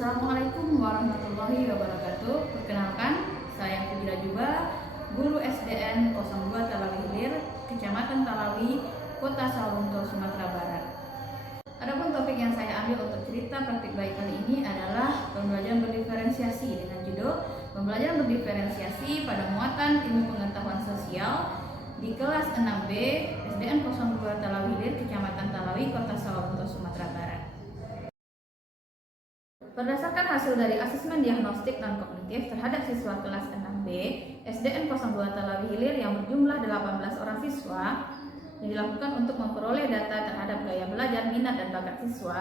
Assalamualaikum warahmatullahi wabarakatuh. Perkenalkan, saya Fujira Juba, guru SDN 02 Talawi Hilir, Kecamatan Talawi, Kota Sawalunto, Sumatera Barat. Adapun topik yang saya ambil untuk cerita praktik baik kali ini adalah pembelajaran berdiferensiasi dengan judul Pembelajaran berdiferensiasi pada muatan ilmu pengetahuan sosial di kelas 6B SDN 02 Talawi Hilir, Kecamatan Talawi, Kota Sawalunto, Sumatera Barat. Berdasarkan hasil dari asesmen diagnostik non-kognitif terhadap siswa kelas 6B SDN 02 Talawi Hilir yang berjumlah 18 orang siswa yang dilakukan untuk memperoleh data terhadap gaya belajar, minat, dan bakat siswa,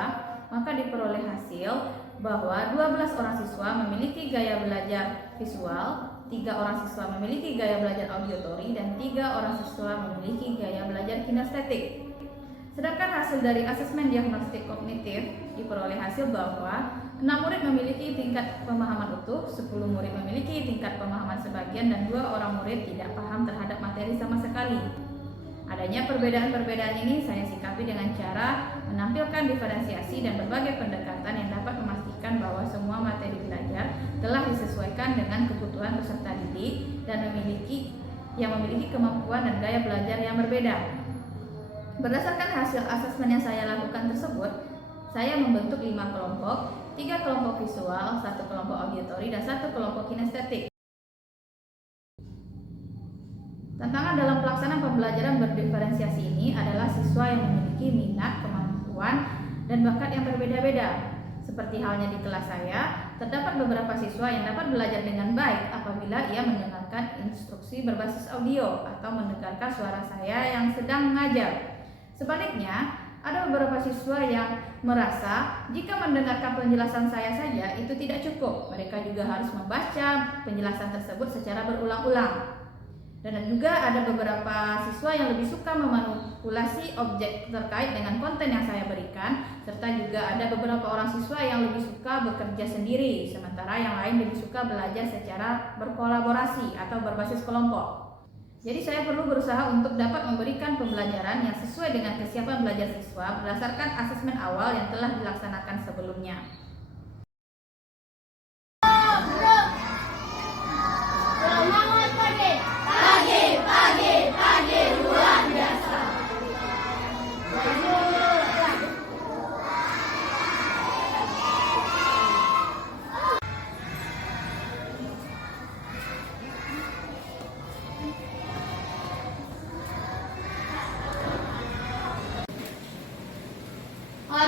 maka diperoleh hasil bahwa 12 orang siswa memiliki gaya belajar visual, 3 orang siswa memiliki gaya belajar auditory, dan 3 orang siswa memiliki gaya belajar kinestetik. Sedangkan hasil dari asesmen diagnostik kognitif diperoleh hasil bahwa 6 murid memiliki tingkat pemahaman utuh, 10 murid memiliki tingkat pemahaman sebagian, dan 2 orang murid tidak paham terhadap materi sama sekali. Adanya perbedaan-perbedaan ini saya sikapi dengan cara menampilkan diferensiasi dan berbagai pendekatan yang dapat memastikan bahwa semua materi belajar telah disesuaikan dengan kebutuhan peserta didik dan memiliki kemampuan dan gaya belajar yang berbeda. Berdasarkan hasil asesmen yang saya lakukan tersebut, saya membentuk 5 kelompok, 3 kelompok visual, 1 kelompok auditory, dan 1 kelompok kinestetik. Tantangan dalam pelaksanaan pembelajaran berdiferensiasi ini adalah siswa yang memiliki minat, kemampuan, dan bakat yang berbeda-beda. Seperti halnya di kelas saya, terdapat beberapa siswa yang dapat belajar dengan baik apabila ia mendengarkan instruksi berbasis audio atau mendengarkan suara saya yang sedang mengajar. Sebaliknya, ada beberapa siswa yang merasa jika mendengarkan penjelasan saya saja itu tidak cukup. Mereka juga harus membaca penjelasan tersebut secara berulang-ulang. Dan juga ada beberapa siswa yang lebih suka memanipulasi objek terkait dengan konten yang saya berikan, serta juga ada beberapa orang siswa yang lebih suka bekerja sendiri, sementara yang lain lebih suka belajar secara berkolaborasi atau berbasis kelompok. Jadi saya perlu berusaha untuk dapat memberikan pembelajaran yang sesuai dengan kesiapan belajar siswa berdasarkan asesmen awal yang telah dilaksanakan sebelumnya. Pagi, luar biasa.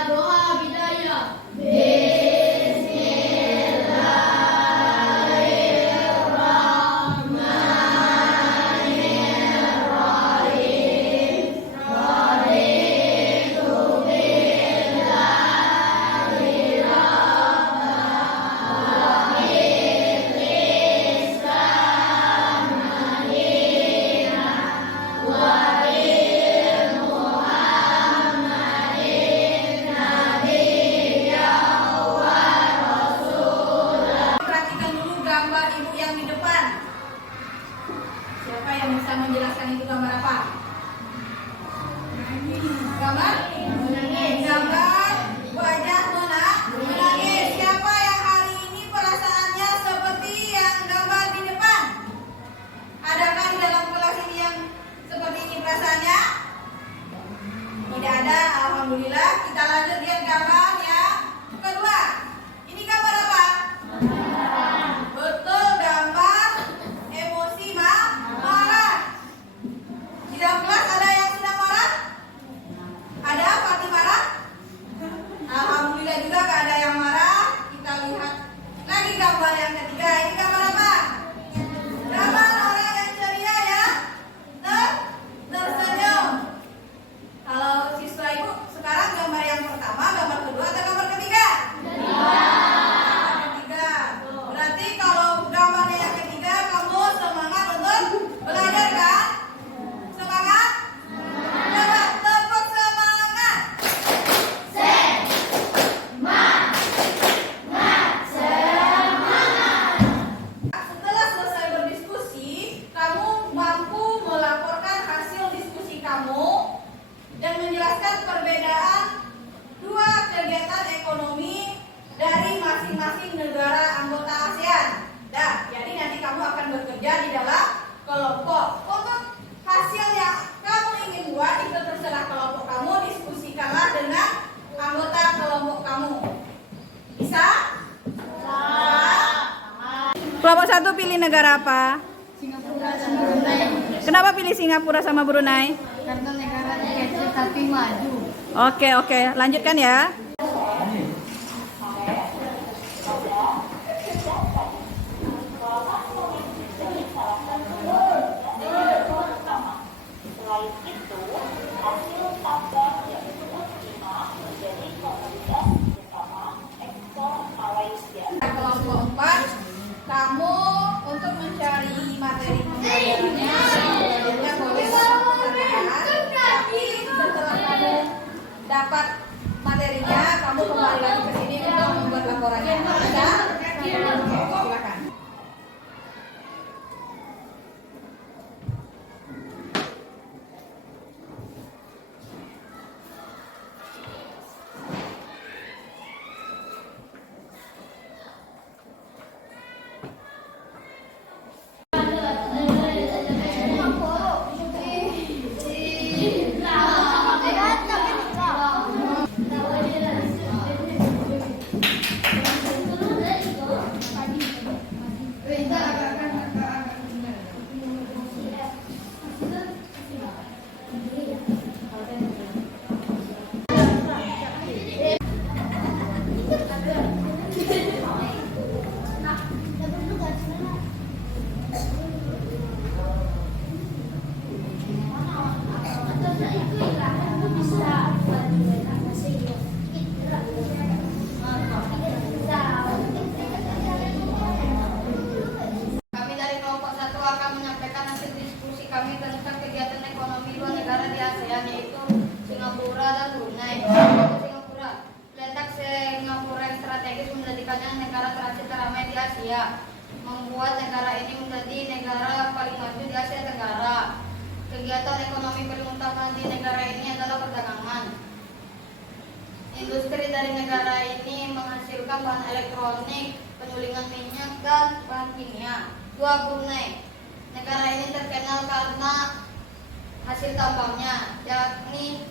Doa bidaya. Siapa yang bisa menjelaskan itu gambar apa? Gambar? Gambar wajah Nona menangis. Siapa yang hari ini perasaannya seperti yang gambar di depan? Adakah di dalam kelas ini yang seperti ini perasaannya? Tidak ada, alhamdulillah. Kita lanjut lihat gambar yang kedua. Ini gambar apa? Betul, gambar emosi marah. Di dalam kelas ada yang sedang marah? Ada Fatih marah? Alhamdulillah juga gak ada yang marah. Kita lihat lagi gambar yang ketiga. Ini gambar apa? Gambar orang yang ceria ya, tersenyum. Kalau siswa ibu sekarang gambar yang pertama, gambar kedua, atau gambar ketiga? Ketiga. Berarti kalau gambarnya yang ketiga kamu semangat untuk belajar kan? Semangat? Coba tepuk semangat. Kelompok 1 pilih negara apa? Singapura sama Brunei. Kenapa pilih Singapura sama Brunei? Karena negara kecil tapi maju. Oke, lanjutkan ya. Kelompok 4, kamu untuk mencari materi pembelajarannya sebenarnya boleh pertanyaan, tapi setelah kamu dapat materinya, kamu kembali lagi ke sini untuk membuat laporannya. Bisa? Silakan. Kami tentang kegiatan ekonomi dua negara di ASEAN, yaitu Singapura dan Brunei. Singapura, letak Singapura yang strategis menjadikannya negara transit teramai di Asia, membuat negara ini menjadi negara paling maju di Asia Tenggara. Kegiatan ekonomi paling utama di negara ini adalah perdagangan. Industri dari negara ini menghasilkan bahan elektronik, penyulingan minyak, dan bahan kimia. 2. Brunei. Negara ini terkenal karena hasil tambangnya, yakni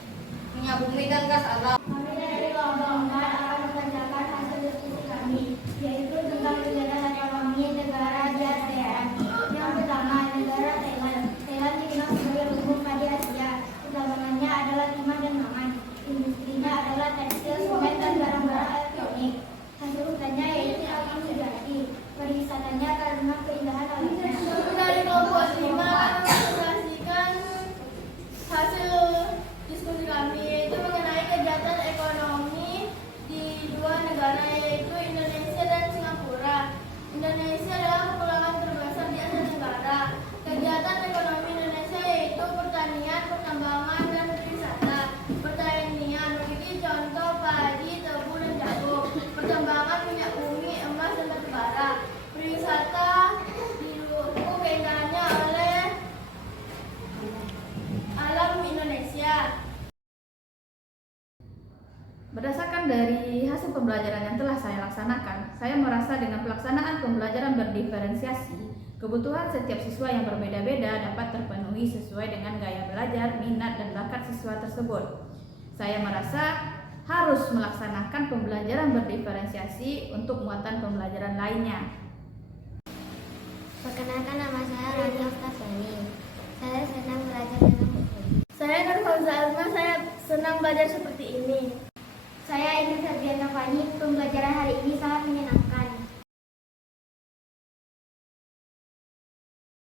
minyak bumi dan gas alam. Kami dari kelompok 4 akan mengerjakan hasil diskusi kami, yaitu tentang kegiatan ekonomi negara di ASEAN. Yang pertama, negara Thailand. Thailand dikenal sebagai lumbung padi Asia. Utamanya adalah timah dan mangan. Industrinya adalah tekstil, semen, dan barang-barang elektronik. Hasil hutannya yaitu alam sejati. Pariwisatanya karena keindahan alamnya. Dari kelompok 5 akan mempresentasikan hasil diskusi kami, yaitu mengenai kegiatan ekonomi di dua negara, yaitu Indonesia dan Singapura. Indonesia adalah kepulauan terbesar di Asia Tenggara. Kegiatan ekonomi Indonesia yaitu pertanian, pertambangan, dan pariwisata. Pertanian memiliki contoh padi, tebu, dan jagung. Pertambangan minyak bumi, emas, dan batu bara. Pariwisata didukung keindahannya oleh alam Indonesia. Berdasarkan dari hasil pembelajaran yang telah saya laksanakan, saya merasa dengan pelaksanaan pembelajaran berdiferensiasi, kebutuhan setiap siswa yang berbeda-beda dapat terpenuhi sesuai dengan gaya belajar, minat, dan bakat siswa tersebut. Saya merasa harus melaksanakan pembelajaran berdiferensiasi untuk muatan pembelajaran lainnya. Perkenalkan, nama saya Rani Oktaviani. Saya senang belajar dengan buku. Saya Nurfauza Azma, saya senang belajar seperti ini. Saya Ingrid Ferdiana Fani. Pembelajaran hari ini sangat menyenangkan.